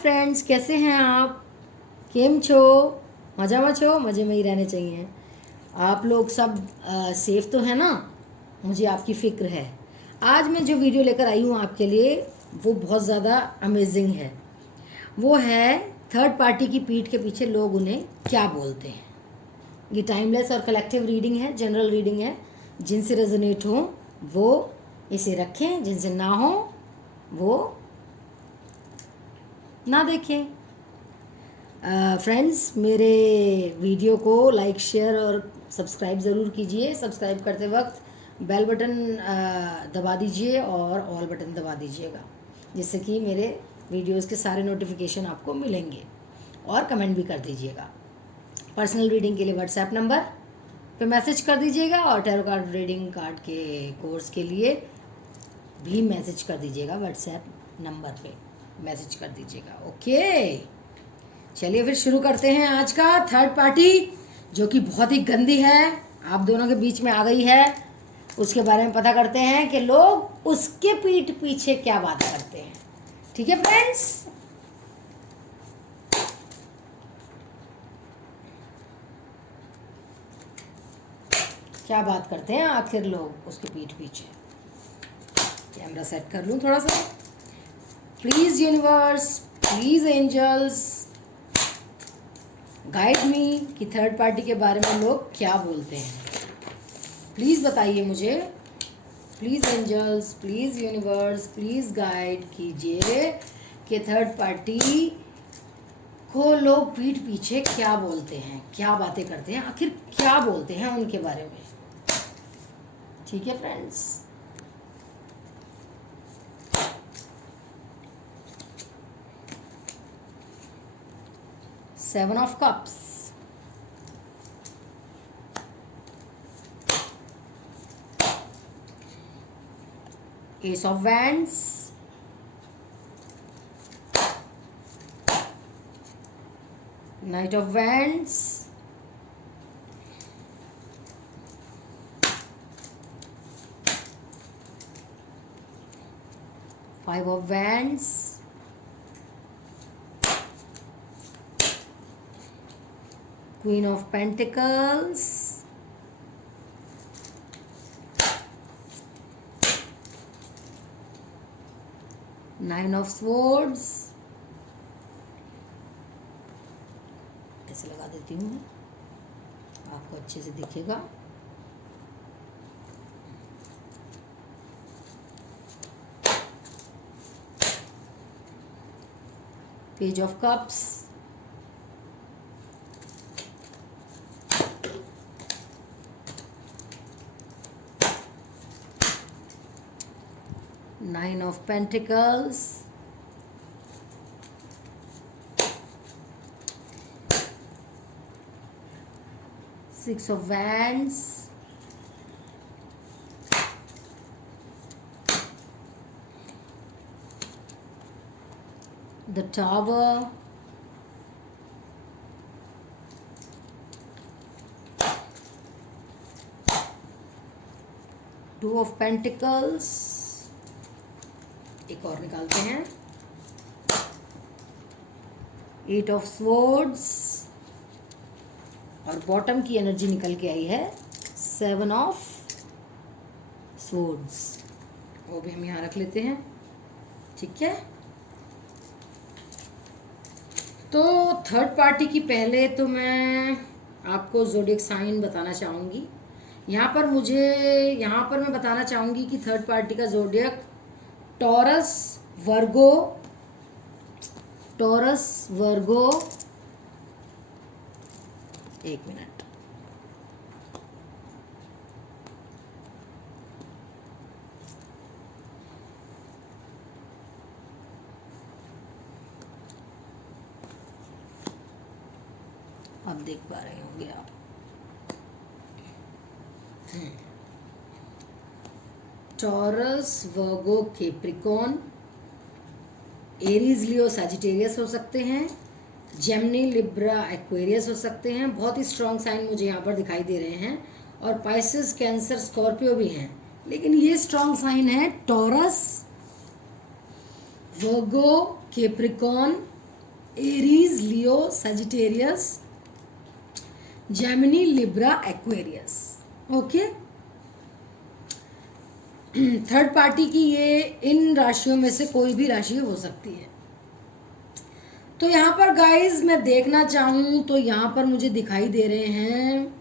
Friends, कैसे हैं आप? केम छो? मज़ा में छो? मज़े में ही रहने चाहिए। आप लोग सब सेफ तो है ना? मुझे आपकी फ़िक्र है। आज मैं जो वीडियो लेकर आई हूँ आपके लिए वो बहुत ज़्यादा अमेजिंग है। वो है थर्ड पार्टी की पीठ के पीछे लोग उन्हें क्या बोलते हैं। ये टाइमलेस और कलेक्टिव रीडिंग है, जनरल रीडिंग है। जिनसे रेजोनेट हो वो इसे रखें, जिनसे ना हो वो ना देखें। फ्रेंड्स, मेरे वीडियो को लाइक, शेयर और सब्सक्राइब ज़रूर कीजिए। सब्सक्राइब करते वक्त बेल बटन दबा दीजिए और ऑल बटन दबा दीजिएगा, जिससे कि मेरे वीडियोस के सारे नोटिफिकेशन आपको मिलेंगे। और कमेंट भी कर दीजिएगा। पर्सनल रीडिंग के लिए व्हाट्सएप नंबर पे मैसेज कर दीजिएगा और टैरो कार्ड रीडिंग कार्ड के कोर्स के लिए भी मैसेज कर दीजिएगा। व्हाट्सएप नंबर पे मैसेज कर दीजिएगा। ओके, चलिए फिर शुरू करते हैं आज का थर्ड पार्टी, जो कि बहुत ही गंदी है, आप दोनों के बीच में आ गई है। उसके बारे में पता करते हैं कि लोग उसके पीठ पीछे क्या बात करते हैं। ठीक है फ्रेंड्स? क्या बात करते हैं आखिर लोग उसके पीठ पीछे। कैमरा सेट कर लूं थोड़ा सा। Please universe, please angels, guide me कि थर्ड पार्टी के बारे में लोग क्या बोलते हैं। प्लीज़ बताइए मुझे। Please angels, please universe, please guide कीजिए कि थर्ड पार्टी को लोग पीठ पीछे क्या बोलते हैं, क्या बातें करते हैं, आखिर क्या बोलते हैं उनके बारे में। ठीक है friends? Seven of Cups, Ace of Wands, Knight of Wands, Five of Wands, Queen of Pentacles, Nine of Swords, ऐसे लगा देती हूँ मैं, आपको अच्छे से दिखेगा। Page of Cups, Nine of Pentacles, Six of Wands, the Tower, Two of Pentacles, एक और निकालते हैं, एट ऑफ स्वॉर्ड्स, और बॉटम की एनर्जी निकल के आई है सेवन ऑफ स्वॉर्ड्स। वो भी हम यहाँ रख लेते हैं। ठीक है, तो थर्ड पार्टी की पहले तो मैं आपको ज़ोडिएक साइन बताना चाहूँगी। यहाँ पर मैं बताना चाहूँगी कि थर्ड पार्टी का ज़ोडिएक टॉरस वर्गो। एक मिनट, अब देख पा रहे होंगे आप। Taurus, Virgo, Capricorn, Aries, Leo, Sagittarius हो सकते हैं, जेमिनी, लिब्रा, एक्वेरियस हो सकते हैं। बहुत ही स्ट्रॉन्ग साइन मुझे यहाँ पर दिखाई दे रहे हैं। और पाइसेस, कैंसर, स्कॉर्पियो भी हैं, लेकिन ये स्ट्रॉन्ग साइन है Taurus, Virgo, Capricorn, Aries, Leo, Sagittarius, Gemini, Libra, Aquarius. Okay, third party की ये इन राशियों में से कोई भी राशि हो सकती है। तो यहाँ पर गाइज मैं देखना चाहूँ तो यहाँ पर मुझे दिखाई दे रहे हैं,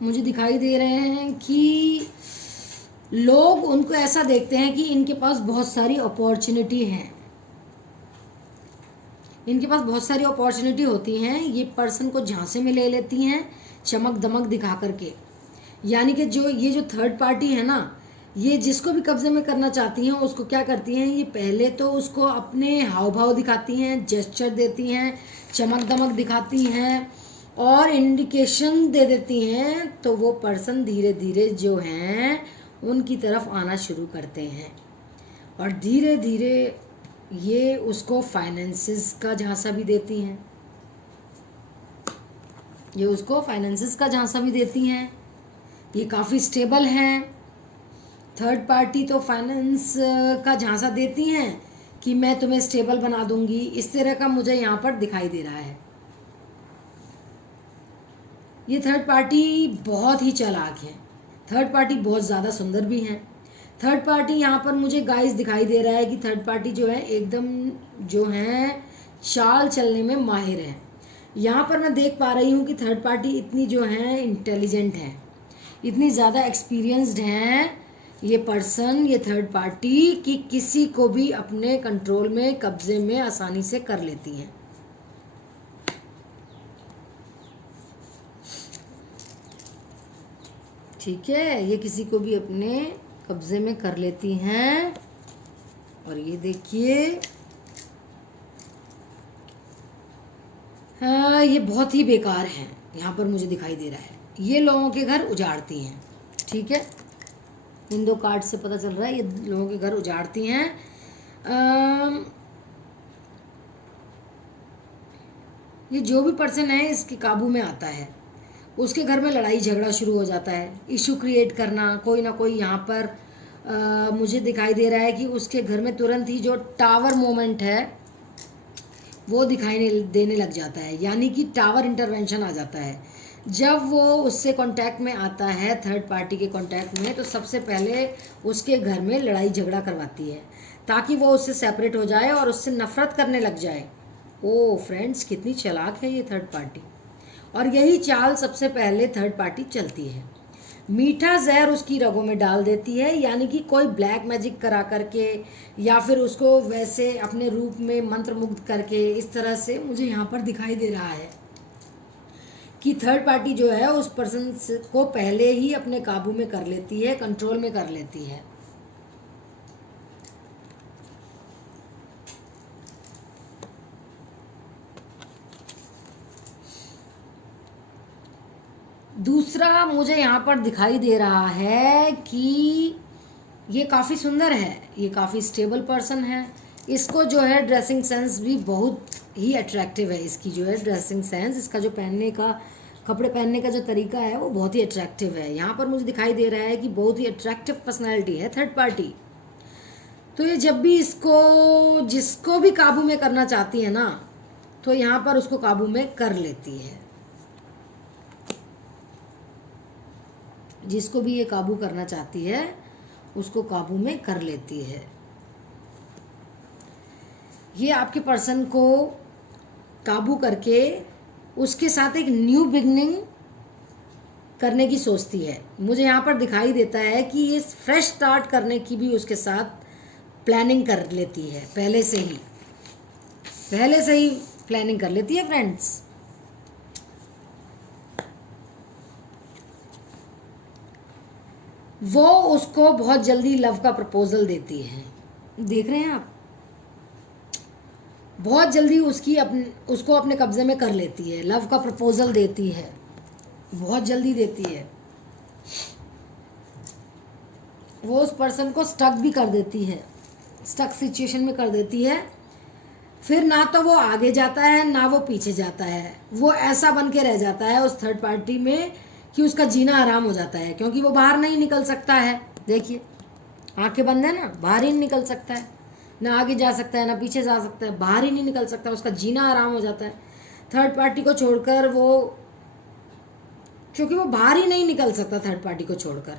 मुझे दिखाई दे रहे हैं कि लोग उनको ऐसा देखते हैं कि इनके पास बहुत सारी अपॉर्चुनिटी हैं, इनके पास बहुत सारी अपॉर्चुनिटी होती हैं। ये पर्सन को झांसे में ले लेती हैं चमक दमक दिखा करके। यानी कि ये जो थर्ड पार्टी है ना, ये जिसको भी कब्जे में करना चाहती हैं उसको क्या करती हैं, ये पहले तो उसको अपने हाव भाव दिखाती हैं, जेस्चर देती हैं, चमक दमक दिखाती हैं और इंडिकेशन दे देती हैं। तो वो पर्सन धीरे धीरे जो हैं उनकी तरफ आना शुरू करते हैं और धीरे धीरे ये उसको फाइनेंसेस का झांसा भी देती हैं, ये उसको फाइनेंसेस का झांसा भी देती हैं। ये काफ़ी स्टेबल हैं। थर्ड पार्टी तो फाइनेंस का झांसा देती हैं कि मैं तुम्हें स्टेबल बना दूंगी, इस तरह का मुझे यहाँ पर दिखाई दे रहा है। ये थर्ड पार्टी बहुत ही चालाक है, थर्ड पार्टी बहुत ज़्यादा सुंदर भी हैं। थर्ड पार्टी यहाँ पर मुझे गाइस दिखाई दे रहा है कि थर्ड पार्टी जो है एकदम जो है चाल चलने में माहिर है। यहाँ पर मैं देख पा रही हूँ कि थर्ड पार्टी इतनी जो है इंटेलिजेंट है, इतनी ज़्यादा एक्सपीरियंस्ड हैं ये पर्सन, ये थर्ड पार्टी, कि किसी को भी अपने कंट्रोल में, कब्जे में आसानी से कर लेती हैं। ठीक है, ये किसी को भी अपने कब्जे में कर लेती हैं। और ये देखिए, हाँ, ये बहुत ही बेकार हैं, यहाँ पर मुझे दिखाई दे रहा है। ये लोगों के घर उजाड़ती हैं। ठीक है, इन दो कार्ड से पता चल रहा है ये लोगों के घर उजाड़ती हैं। ये जो भी पर्सन है इसके काबू में आता है, उसके घर में लड़ाई झगड़ा शुरू हो जाता है, इशू क्रिएट करना, कोई ना कोई यहाँ पर मुझे दिखाई दे रहा है कि उसके घर में तुरंत ही जो टावर मोमेंट है वो दिखाई देने लग जाता है। यानी कि टावर इंटरवेंशन आ जाता है। जब वो उससे कांटेक्ट में आता है, थर्ड पार्टी के कांटेक्ट में, तो सबसे पहले उसके घर में लड़ाई झगड़ा करवाती है ताकि वो उससे सेपरेट हो जाए और उससे नफरत करने लग जाए। ओ फ्रेंड्स, कितनी चालाक है ये थर्ड पार्टी। और यही चाल सबसे पहले थर्ड पार्टी चलती है। मीठा जहर उसकी रगों में डाल देती है, यानी कि कोई ब्लैक मैजिक करा करके या फिर उसको वैसे अपने रूप में मंत्र मुग्ध करके, इस तरह से मुझे यहाँ पर दिखाई दे रहा है कि थर्ड पार्टी जो है उस पर्सन को पहले ही अपने काबू में कर लेती है, कंट्रोल में कर लेती है। दूसरा मुझे यहाँ पर दिखाई दे रहा है कि ये काफ़ी सुंदर है, ये काफ़ी स्टेबल पर्सन है। इसको जो है ड्रेसिंग सेंस भी बहुत ही अट्रैक्टिव है। इसकी जो है ड्रेसिंग सेंस, इसका जो पहनने का, कपड़े पहनने का जो तरीका है वो बहुत ही अट्रैक्टिव है। यहाँ पर मुझे दिखाई दे रहा है कि बहुत ही अट्रैक्टिव पर्सनैलिटी है थर्ड पार्टी। तो ये जब भी इसको, जिसको भी काबू में करना चाहती है ना, तो यहाँ पर उसको काबू में कर लेती है। जिसको भी ये काबू करना चाहती है उसको काबू में कर लेती है। ये आपके पर्सन को काबू करके उसके साथ एक न्यू बिगनिंग करने की सोचती है। मुझे यहाँ पर दिखाई देता है कि ये फ्रेश स्टार्ट करने की भी उसके साथ प्लानिंग कर लेती है, पहले से ही प्लानिंग कर लेती है फ्रेंड्स। वो उसको बहुत जल्दी लव का प्रपोजल देती है। देख रहे हैं आप, बहुत जल्दी उसको अपने कब्जे में कर लेती है, लव का प्रपोजल देती है, बहुत जल्दी देती है। वो उस पर्सन को स्टक भी कर देती है, स्टक सिचुएशन में कर देती है। फिर ना तो वो आगे जाता है ना वो पीछे जाता है, वो ऐसा बन के रह जाता है उस थर्ड पार्टी में कि उसका जीना आराम हो जाता है, क्योंकि वो बाहर नहीं निकल सकता है। देखिए, आंखें बंद है ना, बाहर ही नहीं निकल सकता है, ना आगे जा सकता है ना पीछे जा सकता है, बाहर ही नहीं निकल सकता, उसका जीना आराम हो जाता है। थर्ड पार्टी को छोड़कर वो, क्योंकि वो बाहर ही नहीं निकल सकता थर्ड पार्टी को छोड़कर,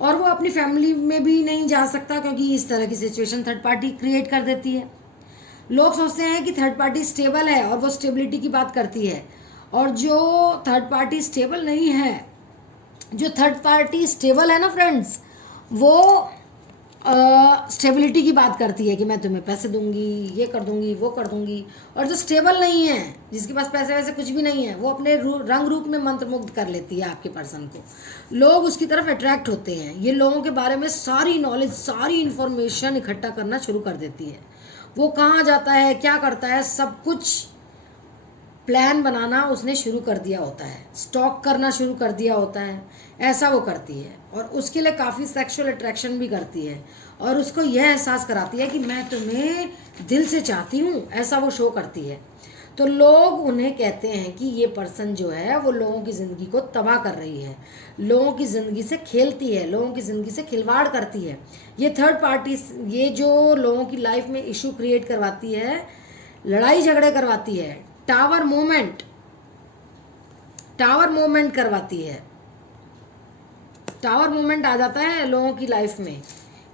और वो अपनी फैमिली में भी नहीं जा सकता, क्योंकि इस तरह की सिचुएशन थर्ड पार्टी क्रिएट कर देती है। लोग सोचते हैं कि थर्ड पार्टी स्टेबल है और वो स्टेबिलिटी की बात करती है, और जो थर्ड पार्टी स्टेबल नहीं है, जो थर्ड पार्टी स्टेबल है ना फ्रेंड्स, वो स्टेबिलिटी की बात करती है कि मैं तुम्हें पैसे दूंगी, ये कर दूंगी, वो कर दूंगी। और जो स्टेबल नहीं है, जिसके पास पैसे वैसे कुछ भी नहीं है, वो अपने रंग रूप में मंत्रमुग्ध कर लेती है आपके पर्सन को। लोग उसकी तरफ अट्रैक्ट होते हैं। ये लोगों के बारे में सारी नॉलेज, सारी इन्फॉर्मेशन इकट्ठा करना शुरू कर देती है। वो कहाँ जाता है, क्या करता है, सब कुछ प्लान बनाना उसने शुरू कर दिया होता है, स्टॉक करना शुरू कर दिया होता है, ऐसा वो करती है। और उसके लिए काफ़ी सेक्सुअल अट्रैक्शन भी करती है, और उसको यह एहसास कराती है कि मैं तुम्हें दिल से चाहती हूँ, ऐसा वो शो करती है। तो लोग उन्हें कहते हैं कि ये पर्सन जो है वो लोगों की ज़िंदगी को तबाह कर रही है, लोगों की ज़िंदगी से खेलती है, लोगों की ज़िंदगी से खिलवाड़ करती है। ये थर्ड पार्टी, ये जो लोगों की लाइफ में इशू क्रिएट करवाती है, लड़ाई झगड़े करवाती है, टावर मोमेंट करवाती है, टावर मोमेंट आ जाता है लोगों की लाइफ में,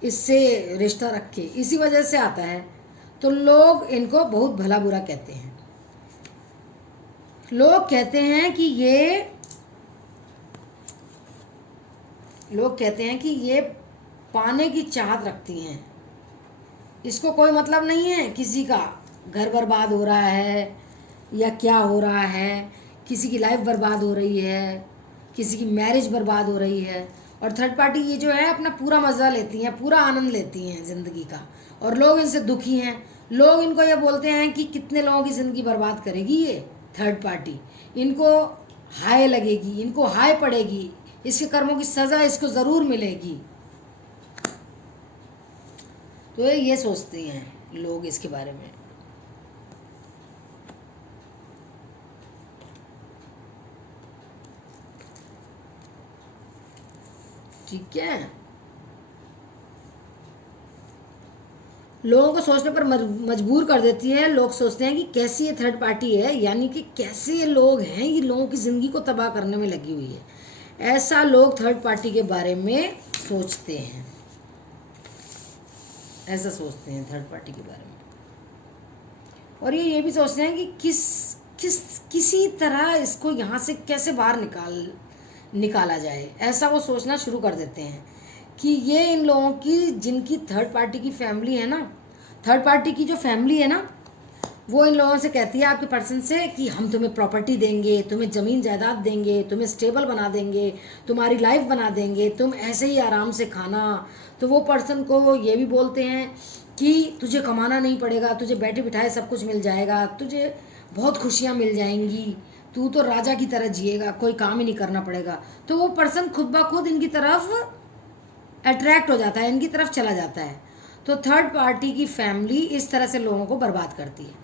इससे रिश्ता रख के, इसी वजह से आता है। तो लोग इनको बहुत भला बुरा कहते हैं। लोग कहते हैं कि ये पाने की चाहत रखती हैं। इसको कोई मतलब नहीं है किसी का घर बर्बाद हो रहा है या क्या हो रहा है, किसी की लाइफ बर्बाद हो रही है, किसी की मैरिज बर्बाद हो रही है। और थर्ड पार्टी ये जो है अपना पूरा मज़ा लेती हैं, पूरा आनंद लेती हैं ज़िंदगी का, और लोग इनसे दुखी हैं। लोग इनको ये बोलते हैं कि कितने लोगों की ज़िंदगी बर्बाद करेगी ये थर्ड पार्टी, इनको हाय लगेगी, इनको हाय पड़ेगी, इसके कर्मों की सज़ा इसको ज़रूर मिलेगी। तो ये सोचते हैं लोग इसके बारे में। ठीक है, लोगों को सोचने पर मजबूर कर देती है। लोग सोचते हैं कि कैसी ये थर्ड पार्टी है, यानी कि कैसे ये लोग हैं, ये लोगों की ज़िंदगी को तबाह करने में लगी हुई है। ऐसा लोग थर्ड पार्टी के बारे में सोचते हैं, ऐसा सोचते हैं थर्ड पार्टी के बारे में। और ये भी सोचते हैं कि किसी तरह इसको यहाँ से कैसे बाहर निकाला जाए, ऐसा वो सोचना शुरू कर देते हैं कि ये इन लोगों की, जिनकी थर्ड पार्टी की फैमिली है ना, थर्ड पार्टी की जो फैमिली है ना, वो इन लोगों से कहती है आपके पर्सन से कि हम तुम्हें प्रॉपर्टी देंगे, तुम्हें ज़मीन जायदाद देंगे, तुम्हें स्टेबल बना देंगे, तुम्हारी लाइफ बना देंगे, तुम ऐसे ही आराम से खाना। तो वो पर्सन को ये भी बोलते हैं कि तुझे कमाना नहीं पड़ेगा, तुझे बैठे बिठाए सब कुछ मिल जाएगा, तुझे बहुत खुशियाँ मिल जाएंगी, तू तो राजा की तरह जिएगा, कोई काम ही नहीं करना पड़ेगा। तो वो पर्सन खुद ब खुद इनकी तरफ अट्रैक्ट हो जाता है, इनकी तरफ चला जाता है। तो थर्ड पार्टी की फैमिली इस तरह से लोगों को बर्बाद करती है।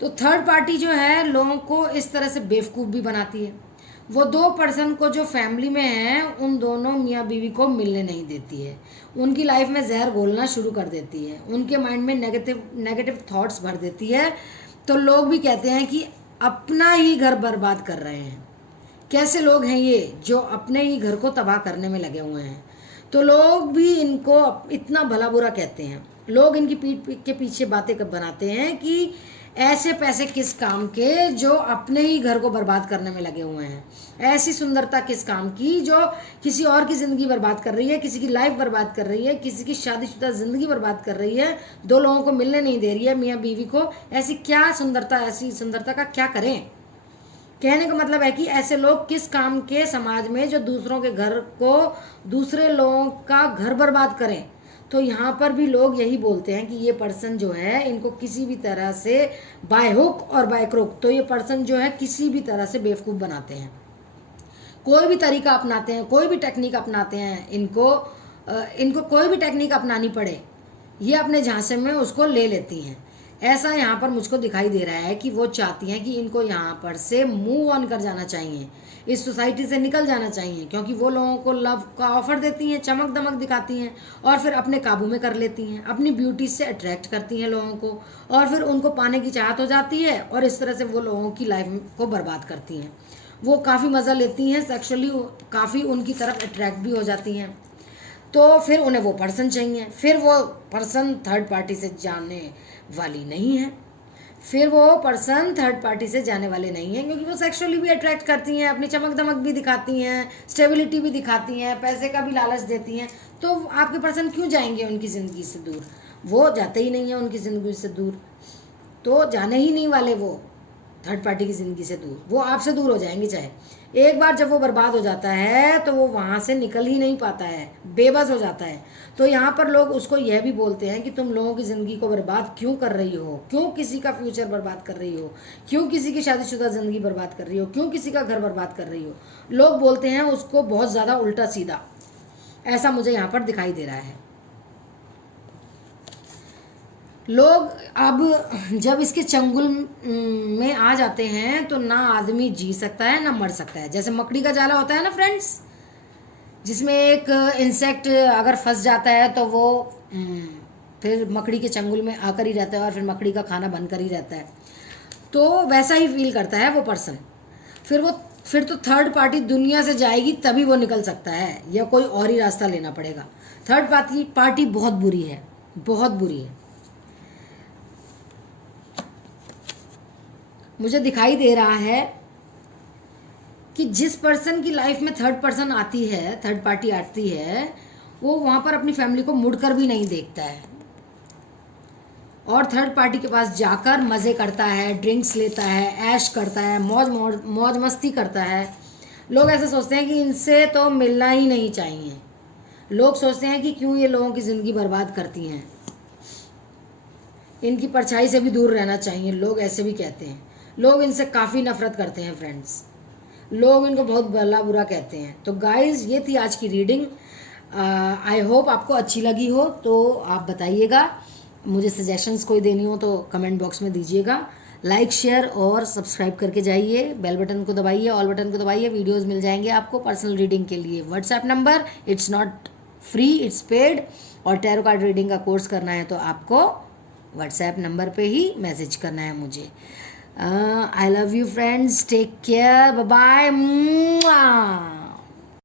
तो थर्ड पार्टी जो है लोगों को इस तरह से बेवकूफ़ भी बनाती है। वो दो पर्सन को जो फैमिली में है, उन दोनों मियाँ बीवी को मिलने नहीं देती है, उनकी लाइफ में जहर घोलना शुरू कर देती है, उनके माइंड में नेगेटिव थॉट्स भर देती है। तो लोग भी कहते हैं कि अपना ही घर बर्बाद कर रहे हैं। कैसे लोग हैं ये जो अपने ही घर को तबाह करने में लगे हुए हैं। तो लोग भी इनको इतना भला बुरा कहते हैं। लोग इनकी पीठ के पीछे बातें बनाते हैं कि ऐसे पैसे किस काम के जो अपने ही घर को बर्बाद करने में लगे हुए हैं, ऐसी सुंदरता किस काम की जो किसी और की ज़िंदगी बर्बाद कर रही है, किसी की लाइफ बर्बाद कर रही है, किसी की शादीशुदा ज़िंदगी बर्बाद कर रही है, दो लोगों को मिलने नहीं दे रही है, मियाँ बीवी को। ऐसी क्या सुंदरता, ऐसी सुंदरता का क्या करें। कहने का मतलब है कि ऐसे लोग किस काम के समाज में जो दूसरों के घर को, दूसरे लोगों का घर बर्बाद करें। तो यहाँ पर भी लोग यही बोलते हैं कि ये पर्सन जो है इनको किसी भी तरह से बाय हुक और बाय क्रुक, तो ये पर्सन जो है किसी भी तरह से बेवकूफ़ बनाते हैं, कोई भी तरीका अपनाते हैं, कोई भी टेक्निक अपनाते हैं। इनको कोई भी टेक्निक अपनानी पड़े, ये अपने झांसे में उसको ले लेती हैं। ऐसा यहाँ पर मुझको दिखाई दे रहा है कि वो चाहती हैं कि इनको यहाँ पर से मूव ऑन कर जाना चाहिए। इस सोसाइटी से निकल जाना चाहिए, क्योंकि वो लोगों को लव का ऑफर देती हैं, चमक दमक दिखाती हैं और फिर अपने काबू में कर लेती हैं, अपनी ब्यूटी से अट्रैक्ट करती हैं लोगों को और फिर उनको पाने की चाहत हो जाती है और इस तरह से वो लोगों की लाइफ को बर्बाद करती हैं। वो काफ़ी मज़ा लेती हैं, सेक्सुअली काफ़ी उनकी तरफ अट्रैक्ट भी हो जाती हैं। तो फिर उन्हें वो पर्सन चाहिए, फिर वो पर्सन थर्ड पार्टी से जाने वाली नहीं है, फिर वो पर्सन थर्ड पार्टी से जाने वाले नहीं हैं, क्योंकि वो सेक्सुअली भी अट्रैक्ट करती हैं, अपनी चमक दमक भी दिखाती हैं, स्टेबिलिटी भी दिखाती हैं, पैसे का भी लालच देती हैं। तो आपके पर्सन क्यों जाएंगे उनकी ज़िंदगी से दूर? वो जाते ही नहीं हैं उनकी ज़िंदगी से दूर, तो जाने ही नहीं वाले वो थर्ड पार्टी की ज़िंदगी से दूर। वो आपसे दूर हो जाएंगे, चाहे एक बार जब वो बर्बाद हो जाता है तो वो वहाँ से निकल ही नहीं पाता है, बेबस हो जाता है। तो यहाँ पर लोग उसको यह भी बोलते हैं कि तुम लोगों की ज़िंदगी को बर्बाद क्यों कर रही हो, क्यों किसी का फ्यूचर बर्बाद कर रही हो, क्यों किसी की शादीशुदा ज़िंदगी बर्बाद कर रही हो, क्यों किसी का घर बर्बाद कर रही हो। लोग बोलते हैं उसको बहुत ज़्यादा उल्टा सीधा, ऐसा मुझे यहाँ पर दिखाई दे रहा है। लोग अब जब इसके चंगुल में आ जाते हैं तो ना आदमी जी सकता है ना मर सकता है। जैसे मकड़ी का जाला होता है ना फ्रेंड्स, जिसमें एक इंसेक्ट अगर फंस जाता है तो वो फिर मकड़ी के चंगुल में आकर ही रहता है और फिर मकड़ी का खाना बनकर ही रहता है। तो वैसा ही फील करता है वो पर्सन। फिर तो थर्ड पार्टी दुनिया से जाएगी तभी वो निकल सकता है, या कोई और ही रास्ता लेना पड़ेगा। थर्ड पार्टी बहुत बुरी है, बहुत बुरी है। मुझे दिखाई दे रहा है कि जिस पर्सन की लाइफ में थर्ड पर्सन आती है, थर्ड पार्टी आती है, वो वहाँ पर अपनी फैमिली को मुड़कर भी नहीं देखता है और थर्ड पार्टी के पास जाकर मज़े करता है, ड्रिंक्स लेता है, ऐश करता है, मौज मस्ती करता है। लोग ऐसे सोचते हैं कि इनसे तो मिलना ही नहीं चाहिए। लोग सोचते हैं कि क्यों ये लोगों की ज़िंदगी बर्बाद करती हैं, इनकी परछाई से भी दूर रहना चाहिए, लोग ऐसे भी कहते हैं। लोग इनसे काफ़ी नफरत करते हैं फ्रेंड्स, लोग इनको बहुत भला बुरा कहते हैं। तो गाइज़, ये थी आज की रीडिंग। आई होप आपको अच्छी लगी हो, तो आप बताइएगा। मुझे सजेशंस कोई देनी हो तो कमेंट बॉक्स में दीजिएगा। लाइक शेयर और सब्सक्राइब करके जाइए, बेल बटन को दबाइए, ऑल बटन को दबाइए। वीडियोस मिल जाएंगे आपको पर्सनल रीडिंग के लिए। WhatsApp number, it's not free, it's paid. और टैरो कार्ड रीडिंग का कोर्स करना है तो आपको व्हाट्सएप नंबर पे ही मैसेज करना है मुझे। I love you friends, take care, bye bye.